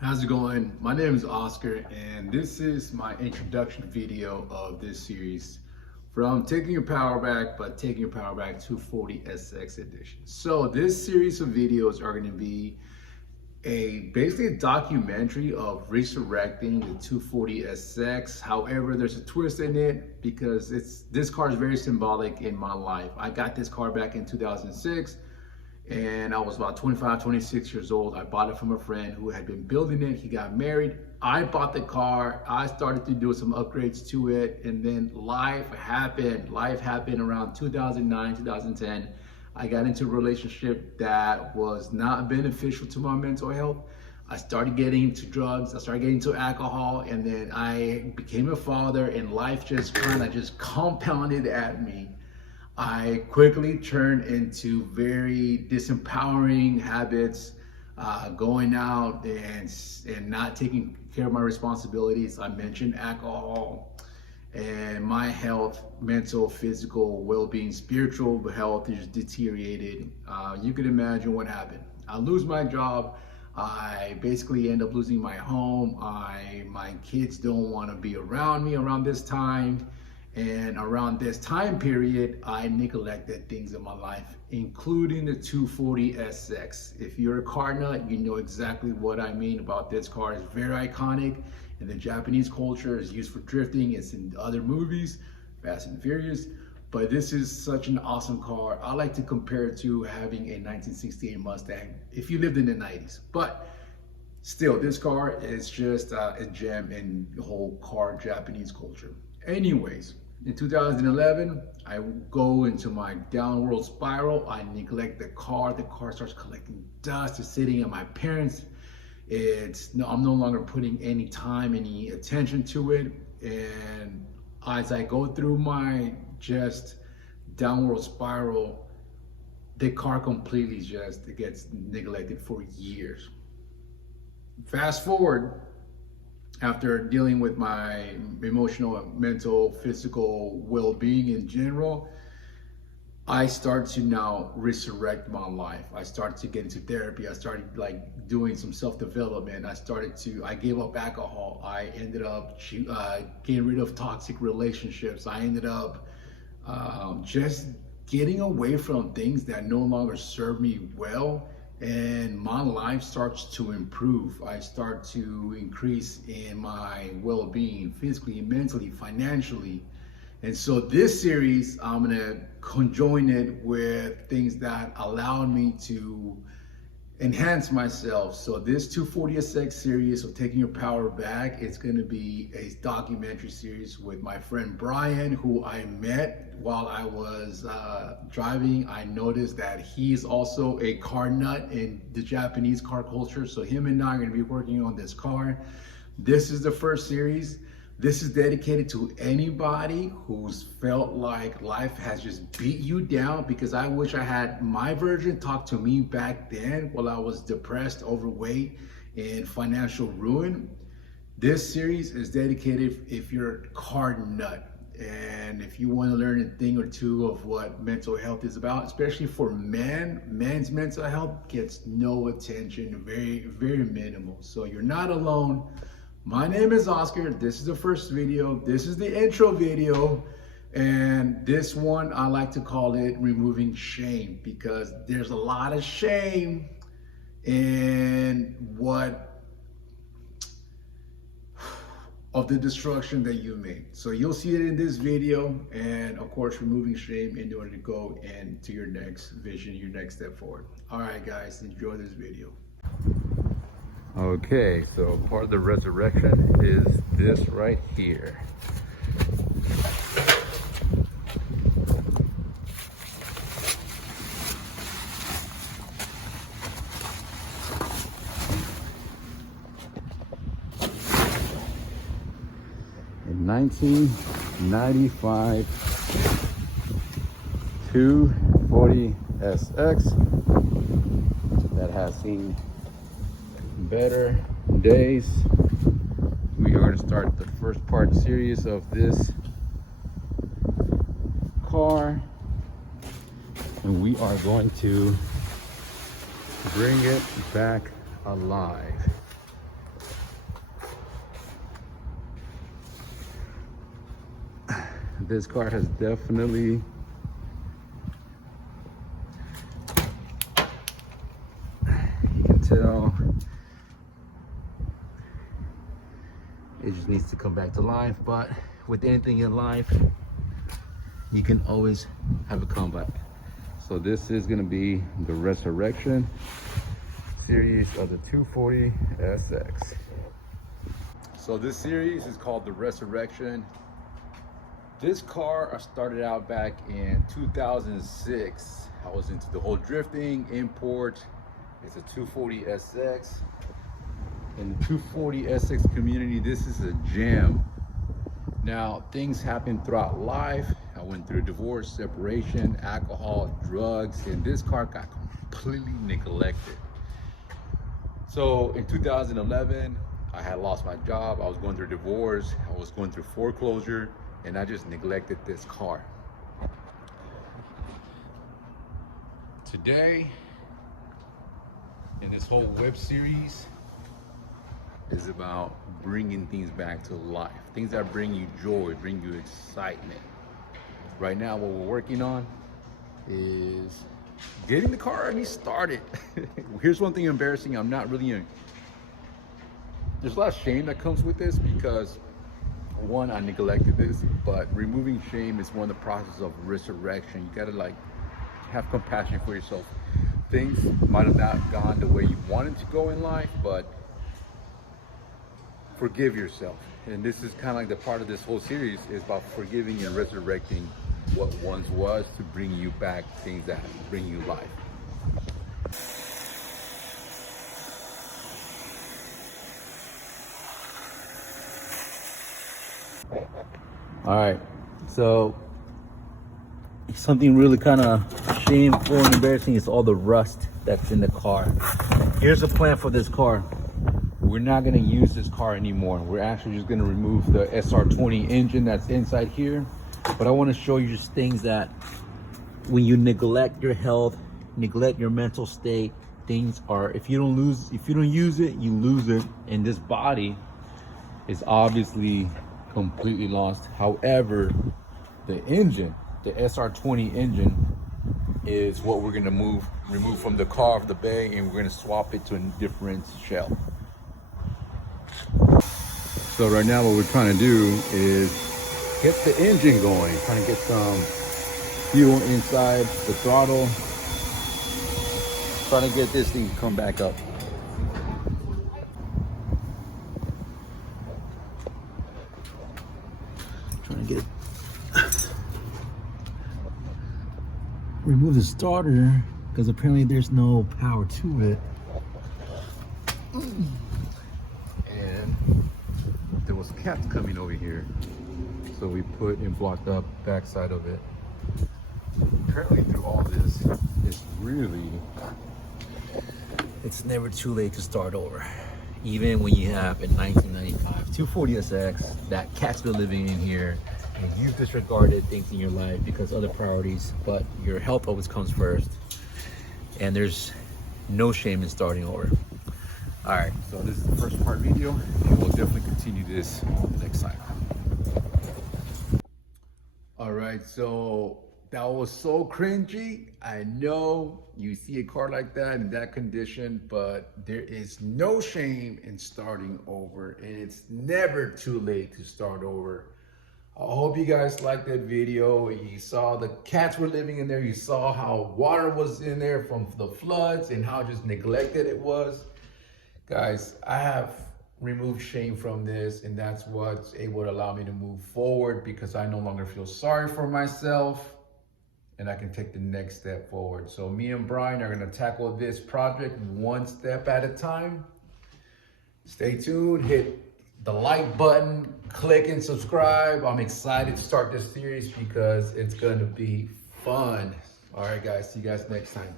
How's it going? My name is Oscar, and this is my introduction video of this series from Taking Your Power Back, but Taking Your Power Back 240SX edition. So this series of videos are going to be basically a documentary of resurrecting the 240SX. However, there's a twist in it because this car is very symbolic in my life. I got this car back in 2006. And I was about 25, 26 years old. I bought it from a friend who had been building it. He got married. I bought the car. I started to do some upgrades to it. And then life happened. Life happened around 2009, 2010. I got into a relationship that was not beneficial to my mental health. I started getting into drugs. I started getting into alcohol. And then I became a father, and life just kind of just compounded at me. I quickly turned into very disempowering habits, going out and not taking care of my responsibilities. I mentioned alcohol, and my health, mental, physical, well-being, spiritual health is deteriorated. You can imagine what happened. I lose my job. I basically end up losing my home. My kids don't want to be around me around this time. And around this time period, I neglected things in my life, including the 240SX. If you're a car nut, you know exactly what I mean about this car. It's very iconic in the Japanese culture. It's used for drifting. It's in other movies, Fast and Furious. But this is such an awesome car. I like to compare it to having a 1968 Mustang if you lived in the 90s. But still, this car is just a gem in the whole car Japanese culture. Anyways, in 2011, I go into my downward spiral. I neglect the car. The car starts collecting dust. It's sitting at my parents'. I'm no longer putting any time, any attention to it. And as I go through my just downward spiral, the car completely just gets neglected for years. Fast forward, after dealing with my emotional, mental, physical well-being in general, I start to now resurrect my life. I started to get into therapy. I started doing some self-development. I gave up alcohol. I ended up getting rid of toxic relationships. I ended up just getting away from things that no longer serve me well. And my life starts to improve. I start to increase in my well-being, physically, mentally, financially. And so this series, I'm gonna conjoin it with things that allowed me to enhance myself. So this 240SX series of Taking Your Power Back, it's gonna be a documentary series with my friend Brian, who I met while I was driving. I noticed that he's also a car nut in the Japanese car culture. So him and I are gonna be working on this car. This is the first series. This is dedicated to anybody who's felt like life has just beat you down, because I wish I had my version talk to me back then while I was depressed, overweight, and financial ruin. This series is dedicated if you're a car nut and if you want to learn a thing or two of what mental health is about, especially for men. Men's mental health gets no attention, very, very minimal. So you're not alone. My name is Oscar. This is the first video. This is the intro video. And this one, I like to call it Removing Shame, because there's a lot of shame in of the destruction that you made. So you'll see it in this video, and of course, removing shame in order to go into your next vision, your next step forward. All right, guys, enjoy this video. Okay, so part of the resurrection is this right here. In 1995, 240SX that has seen better days. We are going to start the first part series of this car, and we are going to bring it back alive. This car has definitely you can tell it just needs to come back to life. But with anything in life, you can always have a comeback. So this is going to be the Resurrection series of the 240 SX. So this series is called the Resurrection. This car I started out back in 2006. I was into the whole drifting, import. It's a 240 SX. In the 240 SX community, this is a gem. Now, things happen throughout life. I went through divorce, separation, alcohol, drugs, and this car got completely neglected. So in 2011, I had lost my job. I was going through divorce. I was going through foreclosure, and I just neglected this car. Today, in this whole web series, is about bringing things back to life. Things that bring you joy, bring you excitement. Right now, what we're working on is getting the car at least started. Here's one thing embarrassing. I'm not really there's a lot of shame that comes with this because one, I neglected this, but removing shame is one of the processes of resurrection. You gotta like have compassion for yourself. Things might have not gone the way you wanted to go in life, but forgive yourself. And this is kind of like the part of this whole series is about forgiving and resurrecting what once was to bring you back things that bring you life. All right, so something really kind of shameful and embarrassing is all the rust that's in the car. Here's the plan for this car. We're not going to use this car anymore. We're actually just going to remove the SR20 engine that's inside here. But I want to show you just things that when you neglect your health, neglect your mental state, things are, if you don't use it, you lose it. And this body is obviously completely lost. However, the engine, the SR20 engine, is what we're going to remove from the car of the bay, and we're going to swap it to a different shell. So right now what we're trying to do is get the engine going, trying to get some fuel inside the throttle, trying to get this thing to come back up. Trying to get remove the starter because apparently there's no power to it. And there was cats coming over here, so we put and blocked up backside of it. Apparently through all this, it's never too late to start over. Even when you have in 1995 240 SX, that cat's been living in here, and you've disregarded things in your life because other priorities, but your health always comes first. And there's no shame in starting over. All right, so this is the first part video, and we'll definitely continue this next time. All right, so that was so cringy. I know you see a car like that in that condition, but there is no shame in starting over, and it's never too late to start over. I hope you guys liked that video. You saw the cats were living in there. You saw how water was in there from the floods and how just neglected it was. Guys, I have removed shame from this, and that's what's able to allow me to move forward, because I no longer feel sorry for myself and I can take the next step forward. So me and Brian are going to tackle this project one step at a time. Stay tuned, hit the like button, click and subscribe. I'm excited to start this series because it's going to be fun. All right, guys, see you guys next time.